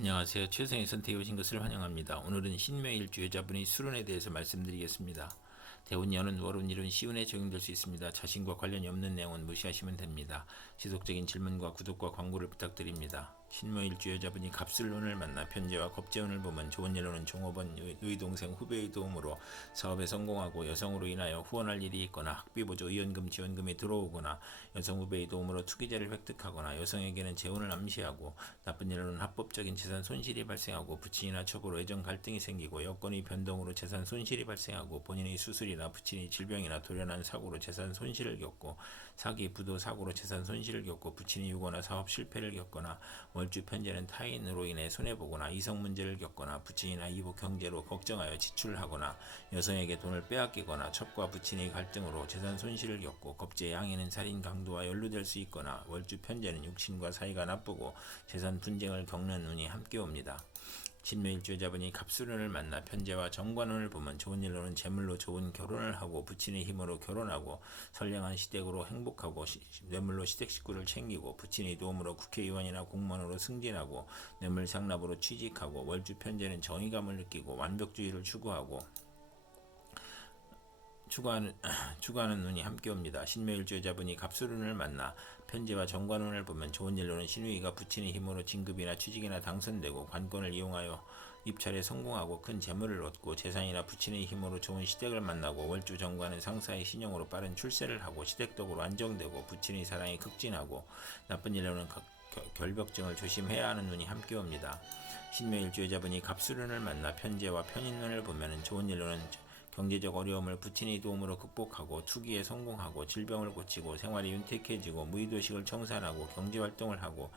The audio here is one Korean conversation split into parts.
안녕하세요. 최성의 선택에 오신 것을 환영합니다. 오늘은 신묘일주 여자분의 수론에 대해서 말씀드리겠습니다. 대운, 연운, 월운, 일운, 시운에 적용될 수 있습니다. 자신과 관련이 없는 내용은 무시하시면 됩니다. 지속적인 질문과 구독과 광고를 부탁드립니다. 신묘일주 여자분이 갑술운을 만나 편제와 겁재운을 보면 좋은 일로는 종업원, 누이 동생, 후배의 도움으로 사업에 성공하고 여성으로 인하여 후원할 일이 있거나 학비보조, 의원금, 지원금이 들어오거나 여성 후배의 도움으로 투기자를 획득하거나 여성에게는 재혼을 암시하고 나쁜 일로는 합법적인 재산 손실이 발생하고 부친이나 첩으로 애정 갈등이 생기고 여건의 변동으로 재산 손실이 발생하고 본인의 수술이나 부친의 질병이나 돌연한 사고로 재산 손실을 겪고 사기, 부도, 사고로 재산 손실을 겪고 부친이 유고나 사업 실패를 겪거나 월주 편제는 타인으로 인해 손해보거나 이성 문제를 겪거나 부친이나 이부 경제로 걱정하여 지출하거나 여성에게 돈을 빼앗기거나 첩과 부친의 갈등으로 재산 손실을 겪고 겁재 양해는 살인 강도와 연루될 수 있거나 월주 편제는 육친과 사이가 나쁘고 재산 분쟁을 겪는 운이 함께 옵니다. 신묘일주 여자분이 갑술운을 만나 편제와 정관운을 보면 좋은 일로는 재물로 좋은 결혼을 하고 부친의 힘으로 결혼하고 선량한 시댁으로 행복하고 뇌물로 시댁 식구를 챙기고 부친의 도움으로 국회의원이나 공무원으로 승진하고 뇌물 상납으로 취직하고 월주 편제는 정의감을 느끼고 완벽주의를 추구하는 운이 함께 옵니다. 신묘일주 여자분이 갑술운을 만나 편제와 정관운을 보면 좋은 일로는 신우이가 부친의 힘으로 진급이나 취직이나 당선되고 관건을 이용하여 입찰에 성공하고 큰 재물을 얻고 재산이나 부친의 힘으로 좋은 시댁을 만나고 월주 정관은 상사의 신용으로 빠른 출세를 하고 시댁덕으로 안정되고 부친의 사랑이 극진하고 나쁜 일로는 결벽증을 조심해야 하는 운이 함께 옵니다. 신묘일주 여자분이 갑술운을 만나 편제와 편인운을 보면 좋은 일로는 경제적 어려움을 부친의 도움으로 극복하고 투기에 성공하고 질병을 고치고 생활이 윤택해지고 무의도식을 청산하고 경제활동을 하고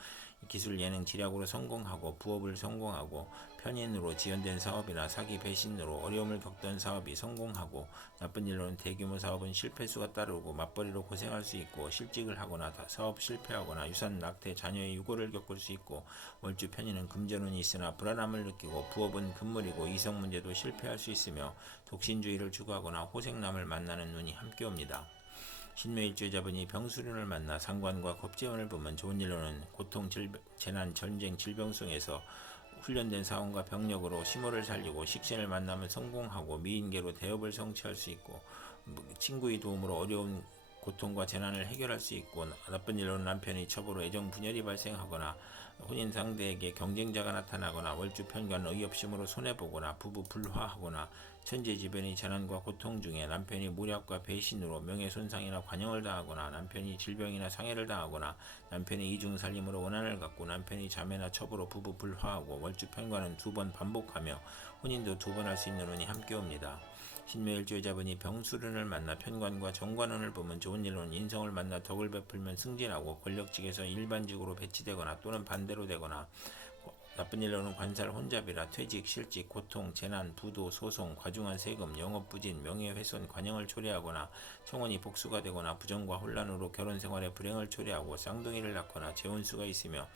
기술 예능 지략으로 성공하고 부업을 성공하고 편인으로 지연된 사업이나 사기 배신으로 어려움을 겪던 사업이 성공하고 나쁜 일로는 대규모 사업은 실패수가 따르고 맞벌이로 고생할 수 있고 실직을 하거나 사업 실패하거나 유산 낙태 자녀의 유고를 겪을 수 있고 월주 편인은 금전운이 있으나 불안함을 느끼고 부업은 금물이고 이성 문제도 실패할 수 있으며 독신주의를 추구하거나 호생남을 만나는 운이 함께 옵니다. 신묘일주 여자분이 병수운을 만나 상관과 겁재운을 보면 좋은 일로는 고통, 재난, 전쟁, 질병 속에서 훈련된 사원과 병력으로 시모를 살리고 식신을 만나면 성공하고 미인계로 대업을 성취할 수 있고 친구의 도움으로 어려운 고통과 재난을 해결할 수 있고 나쁜 일로는 남편의 첩으로 애정 분열이 발생하거나 혼인 상대에게 경쟁자가 나타나거나 월주 편관 의협심으로 손해보거나 부부 불화하거나 천재지변의 재난과 고통 중에 남편이 무략과 배신으로 명예손상이나 관용을 당하거나 남편이 질병이나 상해를 당하거나 남편이 이중살림으로 원한을 갖고 남편이 자매나 첩으로 부부 불화하고 월주 편관은 2번 반복하며 혼인도 2번 할 수 있는 운이 함께 옵니다. 신묘일주 여자분이 병수운을 만나 편관과 정관운을 보면 좋은 일로는 인성을 만나 덕을 베풀면 승진하고 권력직에서 일반직으로 배치되거나 또는 반대로 되거나 나쁜 일로는 관살 혼잡이라 퇴직, 실직, 고통, 재난, 부도, 소송, 과중한 세금, 영업부진, 명예훼손, 관영을 초래하거나 청혼이 복수가 되거나 부정과 혼란으로 결혼생활에 불행을 초래하고 쌍둥이를 낳거나 재혼수가 있으며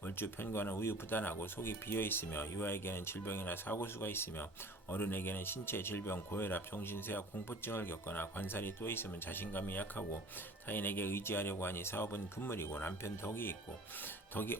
월주 편관은 우유부단하고 속이 비어있으며 유아에게는 질병이나 사고수가 있으며 어른에게는 신체 질병, 고혈압, 정신쇠약, 공포증을 겪거나 관살이 또 있으면 자신감이 약하고 타인에게 의지하려고 하니 사업은 금물이고 남편 덕이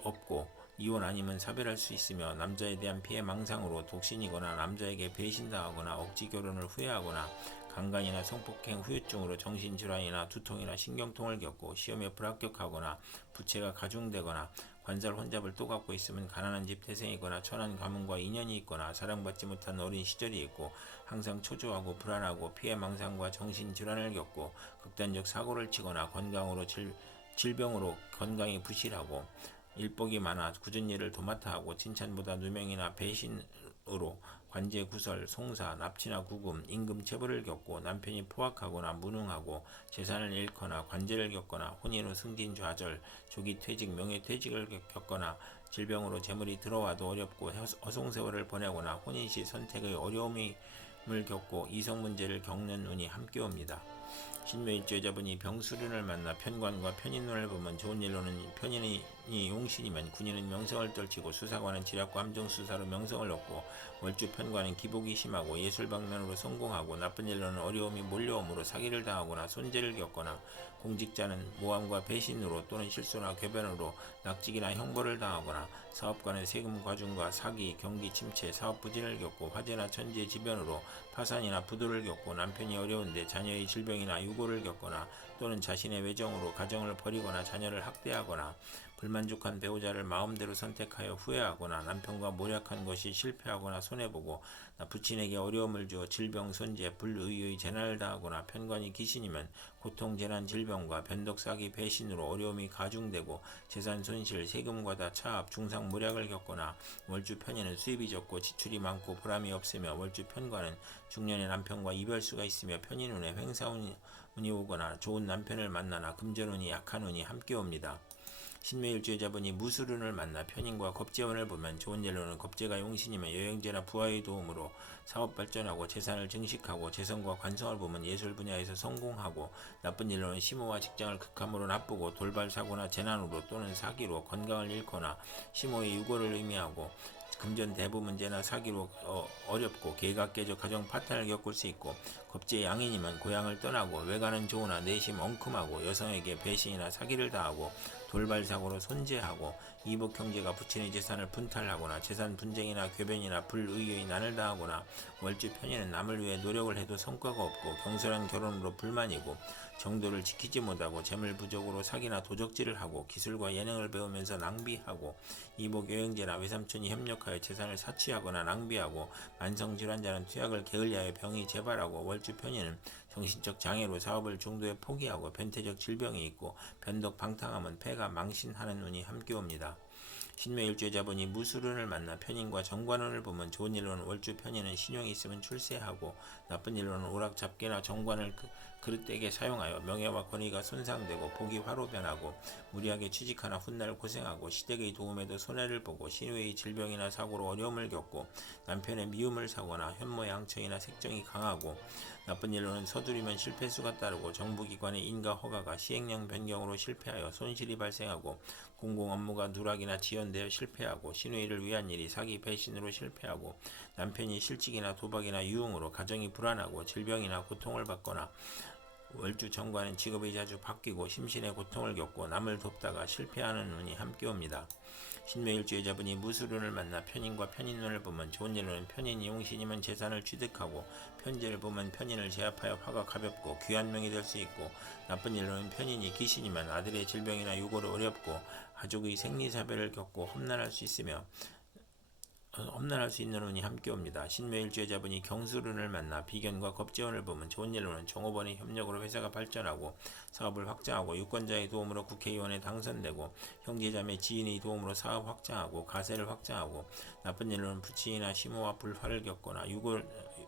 없고 이혼 아니면 사별할 수 있으며 남자에 대한 피해 망상으로 독신이거나 남자에게 배신당하거나 억지 결혼을 후회하거나 강간이나 성폭행 후유증으로 정신질환이나 두통이나 신경통을 겪고 시험에 불합격하거나 부채가 가중되거나 관살 혼잡을 또 갖고 있으면 가난한 집 태생이거나 천한 가문과 인연이 있거나 사랑받지 못한 어린 시절이 있고 항상 초조하고 불안하고 피해 망상과 정신질환을 겪고 극단적 사고를 치거나 질병으로 건강이 부실하고 일복이 많아 굳은 일을 도맡아 하고 칭찬보다 누명이나 배신으로 관제 구설, 송사, 납치나 구금, 임금 체불을 겪고 남편이 포악하거나 무능하고 재산을 잃거나 관제를 겪거나 혼인 후 승진 좌절, 조기 퇴직, 명예퇴직을 겪거나 질병으로 재물이 들어와도 어렵고 허송세월을 보내거나 혼인 시 선택의 어려움을 겪고 이성 문제를 겪는 운이 함께 옵니다. 신묘일주 여자분이 병수운을 만나 편관과 편인운을 보면 좋은 일로는 편인의 용신이면 군인은 명성을 떨치고 수사관은 지략과 함정 수사로 명성을 얻고 월주 편관은 기복이 심하고 예술 방면으로 성공하고 나쁜 일로는 어려움이 몰려오므로 사기를 당하거나 손재를 겪거나 공직자는 모함과 배신으로 또는 실수나 궤변으로 낙직이나 형벌을 당하거나 사업가는 세금 과중과 사기, 경기 침체, 사업 부진을 겪고 화재나 천재 지변으로 파산이나 부도를 겪고 남편이 어려운데 자녀의 질병이나 유고를 겪거나 또는 자신의 외정으로 가정을 버리거나 자녀를 학대하거나 불만족한 배우자를 마음대로 선택하여 후회하거나 남편과 모략한 것이 실패하거나 손해보고 부친에게 어려움을 주어 질병, 손재, 불의의 재난을 당하거나 편관이 귀신이면 고통, 재난, 질병과 변덕, 사기, 배신으로 어려움이 가중되고 재산 손실, 세금 과다, 차압, 중상, 모략을 겪거나 월주 편인은 수입이 적고 지출이 많고 보람이 없으며 월주 편관은 중년의 남편과 이별수가 있으며 편인 운에 횡사운이 오거나 좋은 남편을 만나나 금전운이 약한 운이 함께 옵니다. 신묘일주의자분이 무술운을 만나 편인과 겁재운을 보면 좋은 일로는 겁재가 용신이면 여행제나 부하의 도움으로 사업 발전하고 재산을 증식하고 재성과 관성을 보면 예술 분야에서 성공하고 나쁜 일로는 심호와 직장을 극함으로 나쁘고 돌발 사고나 재난으로 또는 사기로 건강을 잃거나 심호의 유고를 의미하고 금전 대부 문제나 사기로 어렵고 계가 깨져 가정 파탄을 겪을 수 있고 겁재 양인이면 고향을 떠나고 외가는 좋으나 내심 엉큼하고 여성에게 배신이나 사기를 당하고 돌발 사고로 손재하고 이복 형제가 부친의 재산을 분탈하거나 재산 분쟁이나 궤변이나 불의의 난을 당하거나 월주 편인은 남을 위해 노력을 해도 성과가 없고 경솔한 결혼으로 불만이고 정도를 지키지 못하고 재물 부족으로 사기나 도적질을 하고 기술과 예능을 배우면서 낭비하고 이복 여행제나 외삼촌이 협력하여 재산을 사취하거나 낭비하고 만성질환자는 투약을 게을리하여 병이 재발하고 월주 편인은 정신적 장애로 사업을 중도에 포기하고 변태적 질병이 있고 변덕 방탕하면 폐가 망신하는 운이 함께 옵니다. 신묘일주의자분이 무술운을 만나 편인과 정관운을 보면 좋은 일로는 월주 편인은 신용이 있으면 출세하고 나쁜 일로는 오락 잡기나 정관을 그릇되게 사용하여 명예와 권위가 손상되고 복이 화로 변하고 무리하게 취직하나 훗날 고생하고 시댁의 도움에도 손해를 보고 신우의 질병이나 사고로 어려움을 겪고 남편의 미움을 사거나 현모 양처이나 색정이 강하고 나쁜 일로는 서두르면 실패수가 따르고 정부기관의 인가 허가가 시행령 변경으로 실패하여 손실이 발생하고 공공 업무가 누락이나 지연되어 실패하고 신우이를 위한 일이 사기 배신으로 실패하고 남편이 실직이나 도박이나 유흥으로 가정이 불안하고 질병이나 고통을 받거나 월주 정관은 직업이 자주 바뀌고 심신의 고통을 겪고 남을 돕다가 실패하는 운이 함께 옵니다. 신묘일주의자분이 무술운을 만나 편인과 편인운을 보면 좋은 일로는 편인이 용신이면 재산을 취득하고 편재를 보면 편인을 제압하여 화가 가볍고 귀한 명이 될 수 있고 나쁜 일로는 편인이 귀신이면 아들의 질병이나 유고를 어렵고 가족의 생리사별을 겪고 험난할 수 있는 운이 함께 옵니다. 신묘일주의자분이 경술운을 만나 비견과 겁재운을 보면 좋은 일로는 종업원의 협력으로 회사가 발전하고 사업을 확장하고 유권자의 도움으로 국회의원에 당선되고 형제자매 지인의 도움으로 사업 확장하고 가세를 확장하고 나쁜 일로는 부친이나 심호와 불화를 겪거나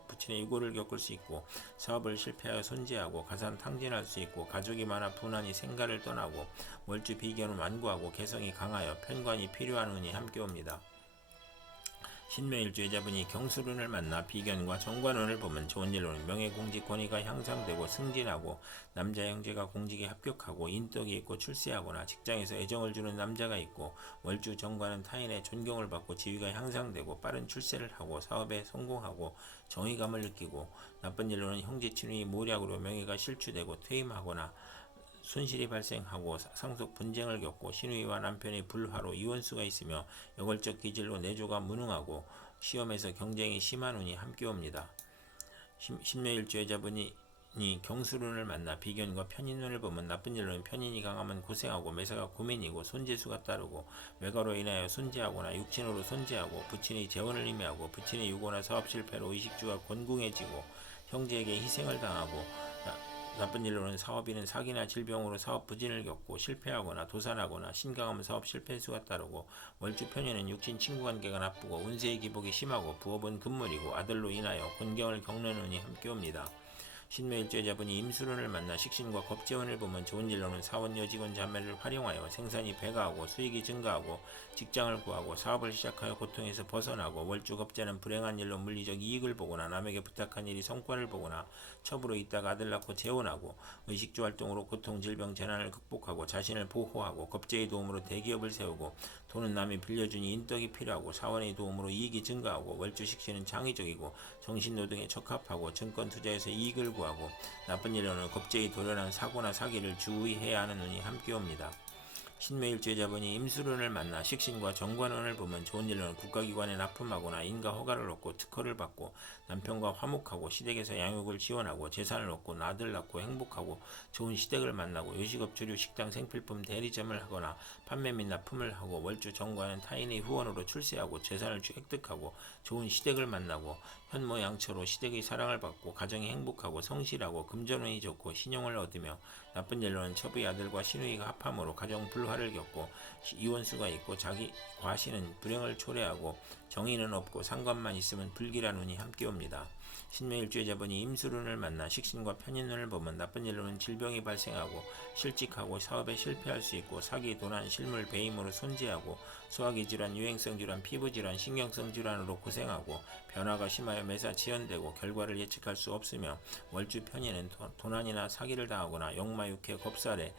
부친의 유고를 겪을 수 있고 사업을 실패하여 손재하고 가산 탕진할 수 있고 가족이 많아 분한이 생가를 떠나고 월주 비견은 완고하고 개성이 강하여 편관이 필요한 운이 함께 옵니다. 신묘일주의자분이 경술운을 만나 비견과 정관운을 보면 좋은 일로는 명예공직 권위가 향상되고 승진하고 남자 형제가 공직에 합격하고 인덕이 있고 출세하거나 직장에서 애정을 주는 남자가 있고 월주 정관은 타인의 존경을 받고 지위가 향상되고 빠른 출세를 하고 사업에 성공하고 정의감을 느끼고 나쁜 일로는 형제 친위 모략으로 명예가 실추되고 퇴임하거나 손실이 발생하고 상속 분쟁을 겪고 신우이와 남편의 불화로 이혼수가 있으며 여걸적 기질로 내조가 무능하고 시험에서 경쟁이 심한 운이 함께 옵니다. 신묘일주의자분이 경술운을 만나 비견과 편인운을 보면 나쁜 일로는 편인이 강하면 고생하고 매사가 고민이고 손재수가 따르고 외가로 인하여 손재하거나 육친으로 손재하고 부친의 재혼을 의미하고 부친의 유고나 사업 실패로 의식주가 곤궁해지고 형제에게 희생을 당하고 나쁜 일로는 사업인은 사기나 질병으로 사업 부진을 겪고 실패하거나 도산하거나 신강하면 사업 실패수가 따르고 월주 편인은 육친 친구관계가 나쁘고 운세의 기복이 심하고 부업은 금물이고 아들로 인하여 곤경을 겪는 운이 함께 옵니다. 신묘일주자분이 임수론을 만나 식신과 겁재운을 보면 좋은 일로는 사원 여직원 자매를 활용하여 생산이 배가하고 수익이 증가하고 직장을 구하고 사업을 시작하여 고통에서 벗어나고 월주 겁재는 불행한 일로 물리적 이익을 보거나 남에게 부탁한 일이 성과를 보거나 첩으로 있다가 아들 낳고 재혼하고 의식주 활동으로 고통 질병 재난을 극복하고 자신을 보호하고 겁재의 도움으로 대기업을 세우고 돈은 남이 빌려주니 인덕이 필요하고 사원의 도움으로 이익이 증가하고 월주 식신은 창의적이고 정신노동에 적합하고 증권 투자에서 이익을 구하고 나쁜 일로는 겁재의 도련한 사고나 사기를 주의해야 하는 운이 함께 옵니다. 신묘일주자분이 임수론을 만나 식신과 정관운을 보면 좋은 일로는 국가기관에 납품하거나 인가 허가를 얻고 특허를 받고 남편과 화목하고 시댁에서 양육을 지원하고 재산을 얻고 아들 낳고 행복하고 좋은 시댁을 만나고 요식업 주류 식당 생필품 대리점을 하거나 판매 및 납품을 하고 월주 정관은 타인의 후원으로 출세하고 재산을 획득하고 좋은 시댁을 만나고 현모 양처로 시댁의 사랑을 받고 가정이 행복하고 성실하고 금전운이 좋고 신용을 얻으며 나쁜 일로는 첩의 아들과 시누이가 합함으로 가정 불화를 겪고 이혼수가 있고 자기 과신은 불행을 초래하고 정의는 없고 상관만 있으면 불길한 운이 함께 옵니다. 신묘일주자분이 임수론을 만나 식신과 편인운을 보면 나쁜 일로는 질병이 발생하고 실직하고 사업에 실패할 수 있고 사기, 도난, 실물, 배임으로 손재하고 소화기 질환, 유행성 질환, 피부 질환, 신경성 질환으로 고생하고 변화가 심하여 매사 지연되고 결과를 예측할 수 없으며 월주 편인은 도난이나 사기를 당하거나 역마, 육해, 겁살에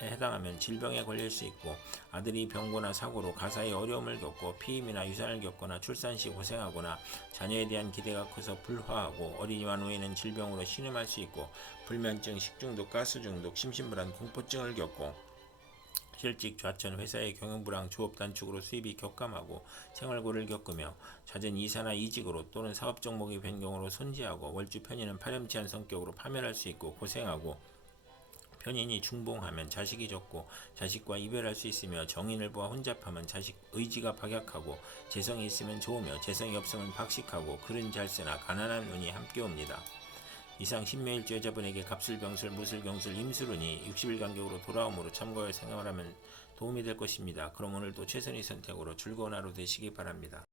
해당하면 질병에 걸릴 수 있고 아들이 병고나 사고로 가사의 어려움을 겪고 피임이나 유산을 겪거나 출산 시 고생하거나 자녀에 대한 기대가 커서 불화하고 어린이와 노인은 질병으로 신음할 수 있고 불면증, 식중독, 가스중독, 심신불안, 공포증을 겪고 실직, 좌천, 회사의 경영불황, 조업 단축으로 수입이 격감하고 생활고를 겪으며 잦은 이사나 이직으로 또는 사업 종목의 변경으로 손재하고 월주 편인은 파렴치한 성격으로 파멸할 수 있고 고생하고 편인이 중봉하면 자식이 적고 자식과 이별할 수 있으며 정인을 보아 혼잡하면 자식 의지가 박약하고 재성이 있으면 좋으며 재성이 없으면 박식하고 글은 잘 쓰나 가난한 운이 함께 옵니다. 이상 신묘일주자분에게 갑술, 병술, 무술, 경술, 임술운이 60일 간격으로 돌아오므로 참고하여 생활하면 도움이 될 것입니다. 그럼 오늘도 최선의 선택으로 즐거운 하루 되시기 바랍니다.